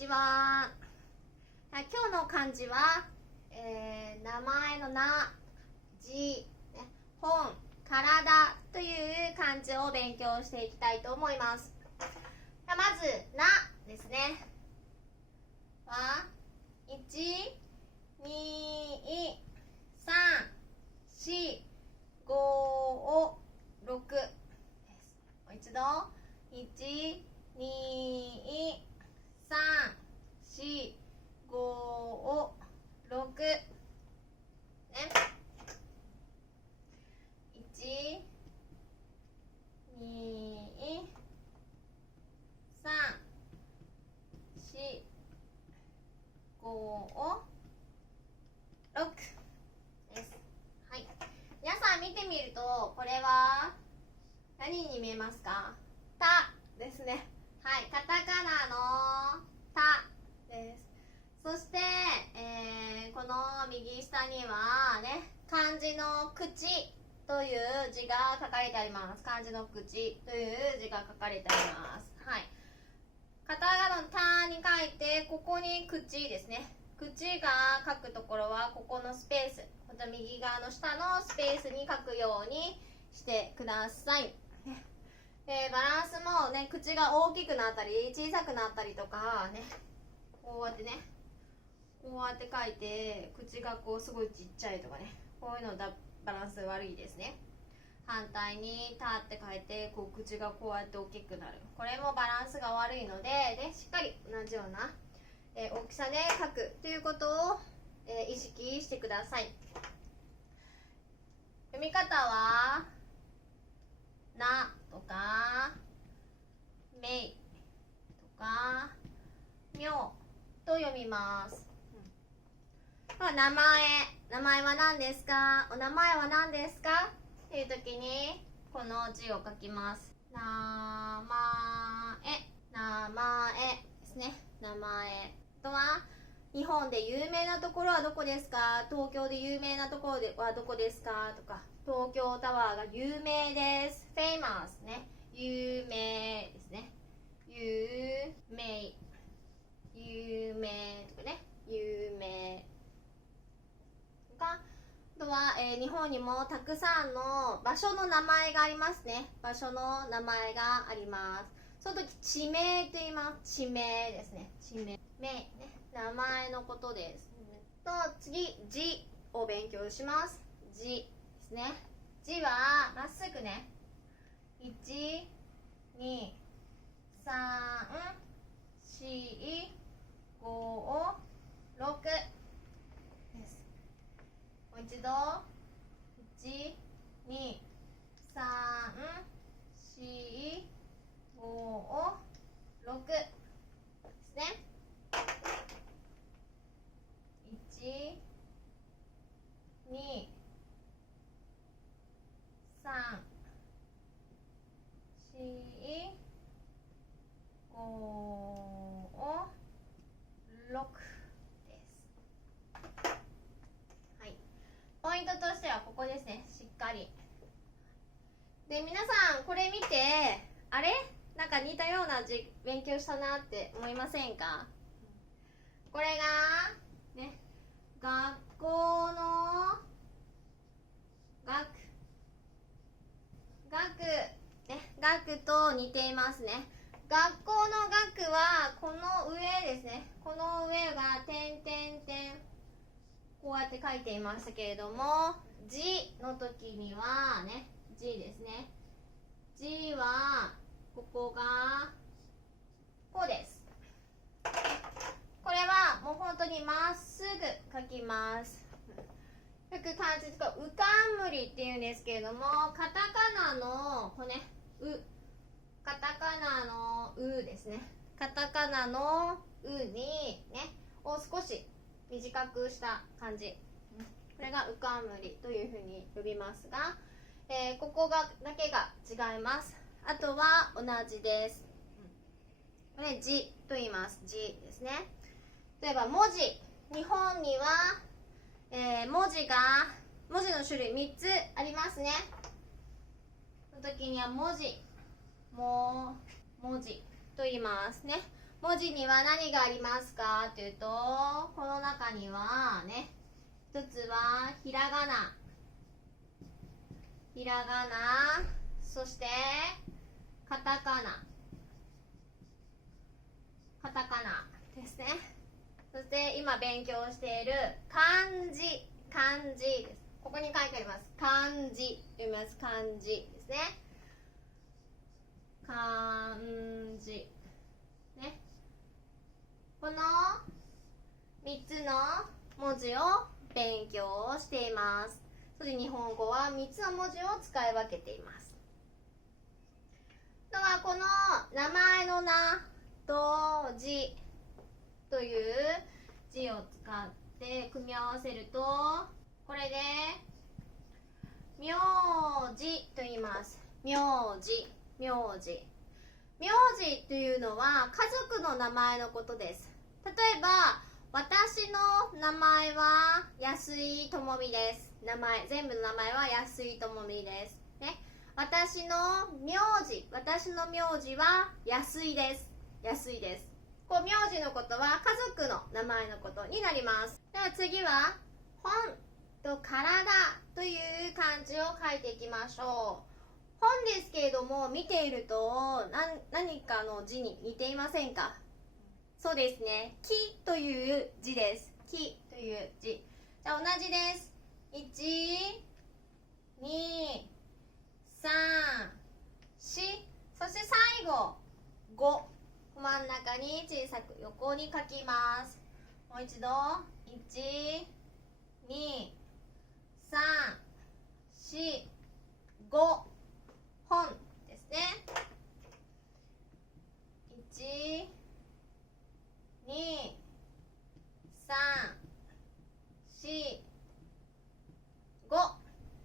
ちは。今日の漢字は、名前の名、字、本、体という漢字を勉強していきたいと思います。まず、なですね。は、1、2、3、4、5、6です。もう一度、1、2、3、4、5、6ね。1、2、3、4、5、6です。はい。皆さん見てみると、これは何に見えますか？たですね。はい。カタカナのたです。そして、この右下にはね、漢字の口という字が書かれてあります。漢字の口という字が書かれてあります。はい。カタカナのたに書いて、ここに口ですね。口が書くところはここのスペース、また右側の下のスペースに書くようにしてください。バランスもね、口が大きくなったり小さくなったりとかね、こうやってね、こうやって書いて口がこうすごいちっちゃいとかね、こういうのバランス悪いですね。反対にたって書いてこう口がこうやって大きくなる、これもバランスが悪いので、しっかり同じような、大きさで書くということを、意識してください。読み方はなとかめいとかみょうと読みます。名前は何ですか？お名前は何ですかっていう時にこの字を書きます。名前ですね。名前とは、日本で有名なところはどこですか？東京で有名なところはどこですか？とか、東京タワーが有名です。famous ね。有名ですね。有名とかね。有名あとは、日本にもたくさんの場所の名前がありますね。場所の名前があります。その時地名と言います。地名ですね。地名ね、名前のことです。と次、字を勉強します。字ですね。字はまっすぐね。1、2、3、4、5、6です。もう一度、1、2、3、4、5、6ですね。1、2、3、4、5、6です。はい。ポイントとしてはここですね。しっかり。で、皆さんこれ見て、あれ？なんか似たような字勉強したなって思いませんか？これがね、学校の学と似ていますね。学校の学はこの上ですね。この上が点点点、こうやって書いていましたけれども、字の時にはね、字ですね。字はここがこうです。これはもう本当にまっすぐ書きます。よく漢字とかうかんむりっていうんですけれども、カタカナのこれね、カタカナのうですね。カタカナのうにね、を少し短くした感じ。これがうかんむりというふうに呼びますが、ここだけが違います。あとは同じです。これ字と言います。字ですね。例えば文字。日本には、文字の種類3つありますね。その時には文字と言いますね。文字には何がありますかというと、この中にはね、一つはひらがな、そしてカタカナですね。そして今勉強している漢字です。ここに書いてあります。漢字読みます。漢字ですね。漢字ね。この3つの文字を勉強しています。そして日本語は3つの文字を使い分けています。ではこの名前の名と字という字を使って組み合わせると、これで名字と言います。名字というのは家族の名前のことです。例えば私の名前は安井智美です。全部の名前は安井智美ですね。私の名字は安井です。こう名字のことは家族の名前のことになります。では次は本と体という漢字を書いていきましょう。本ですけれども、見ていると何かの字に似ていませんか？そうですね。木という字です。木という字。じゃあ同じです。1、2、3、4、そして最後5。真ん中に小さく横に書きます。もう一度1、2、3、4、5。本ですね。1、2、3、4、5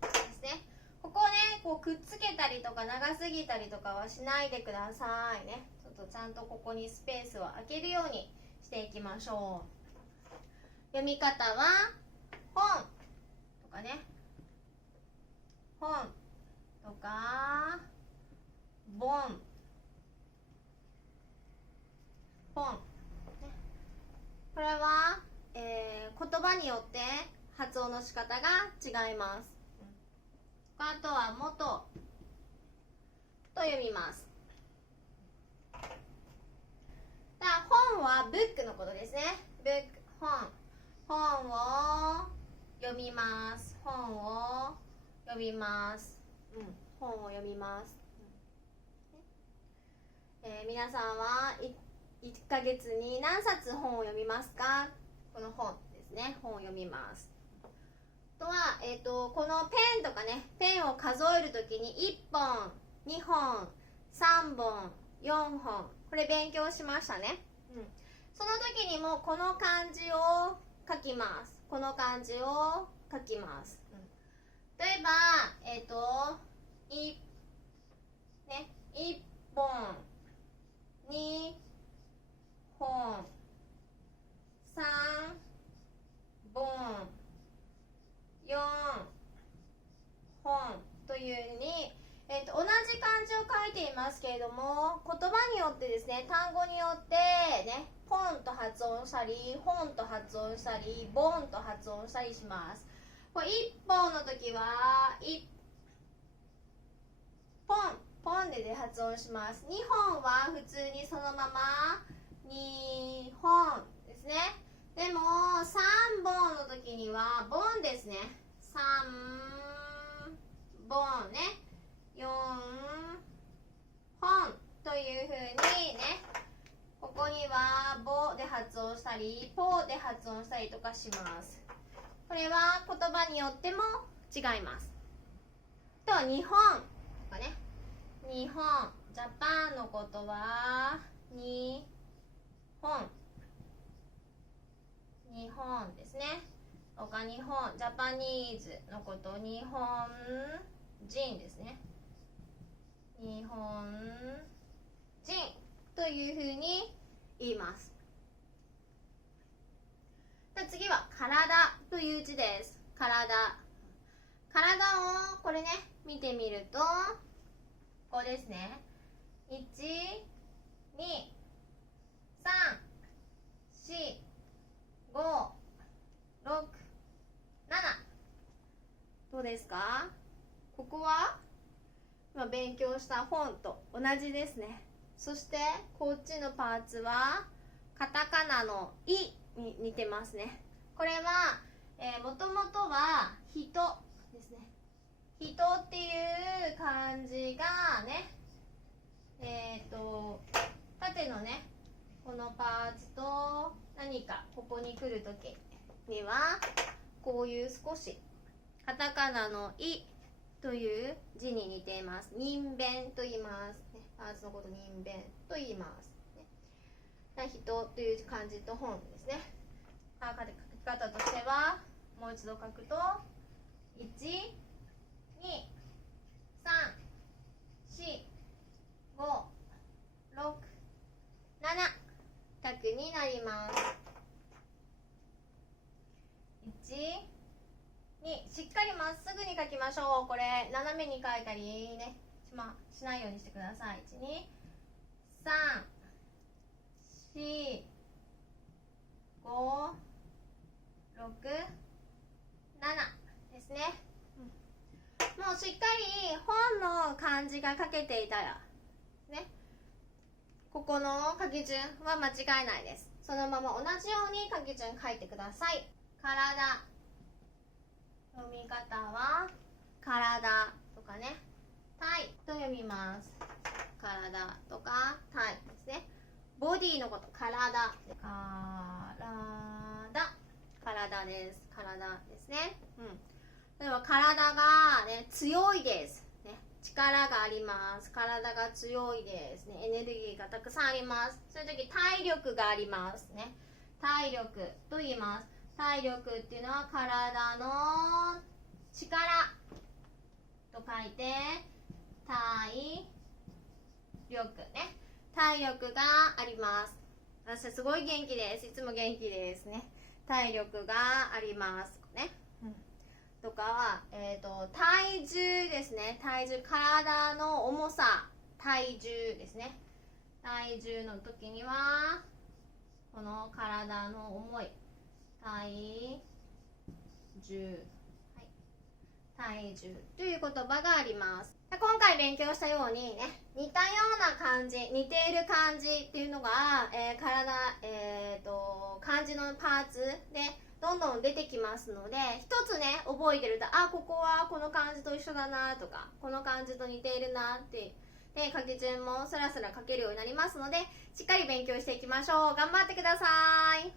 ですね。ここをね、こうくっつけたりとか長すぎたりとかはしないでくださいね。ちょっとちゃんとここにスペースを空けるようにしていきましょう。読み方は本とかね、本とかボン、本、これは、言葉によって発音の仕方が違います。あとは元と読みます。本はブックのことですね。ブック、本を読みます。本を読みます。皆さんは1ヶ月に何冊本を読みますか？この本ですね。本を読みます。あとは、このペンとかね、ペンを数えるときに1本、2本、3本、4本、これ勉強しましたね。その時にもこの漢字を書きます。例えば、1本、2本、3本、4本というふうに、同じ漢字を書いていますけれども、言葉によってですね、単語によってね、ポンと発音したり、本と発音したり、ボンと発音したりします。これ1本の時はポンで発音します。2本は普通にそのまま2本ですね。でも3本の時にはボンですね。3本ね、4本というふうにね、ここにはボで発音したりポで発音したりとかします。これは言葉によっても違います。とは日本とかね、日本、ジャパンのことは日本ですね。他日本、ジャパニーズのこと日本人ですね。日本人というふうに言います。次は体という字です。体をこれね、見てみるとここですね。1、2、3、3、4、5、6、7。どうですか？ここは今勉強した本と同じですね。そしてこっちのパーツはカタカナの「イ」に似てますね。これはもともとは人ですね。人っていう漢字がね、縦のねこのパーツと何かここに来るときにはこういう少しカタカナの「イ」という字に似ています。人弁と言います、ね、パーツのこと人弁と言います、ね、人という漢字と本ですね。書き方としてはもう一度書くと1、2、3、4、5、6、7択になります。1、2、しっかりまっすぐに書きましょう。これ斜めに書いたりねしないようにしてください。1、2、3、4、5、6、7ですね。もうしっかり本の漢字が書けていたらね、ここの書き順は間違いないです。そのまま同じように書き順書いてください。体、読み方は体とかね、体と読みます。体とか体ですね。ボディのこと、体です。体ですね。例えば体が、ね、強いです、ね。力があります。体が強いです、ね。エネルギーがたくさんあります。そういう時体力がありますね。体力と言います。体力っていうのは体の力と書いて体力ね。体力があります。私すごい元気です。いつも元気ですね。体力がありますね。とか、体重ですね。体重、体の重さ、体重ですね。体重の時にはこの体の重い体重、体重という言葉があります。今回勉強したようにね、似たような漢字、似ている漢字っていうのが、漢字のパーツでどんどん出てきますので、一つね覚えてると、ここはこの漢字と一緒だなとか、この漢字と似ているなってで書き順もスラスラ書けるようになりますので、しっかり勉強していきましょう。頑張ってください。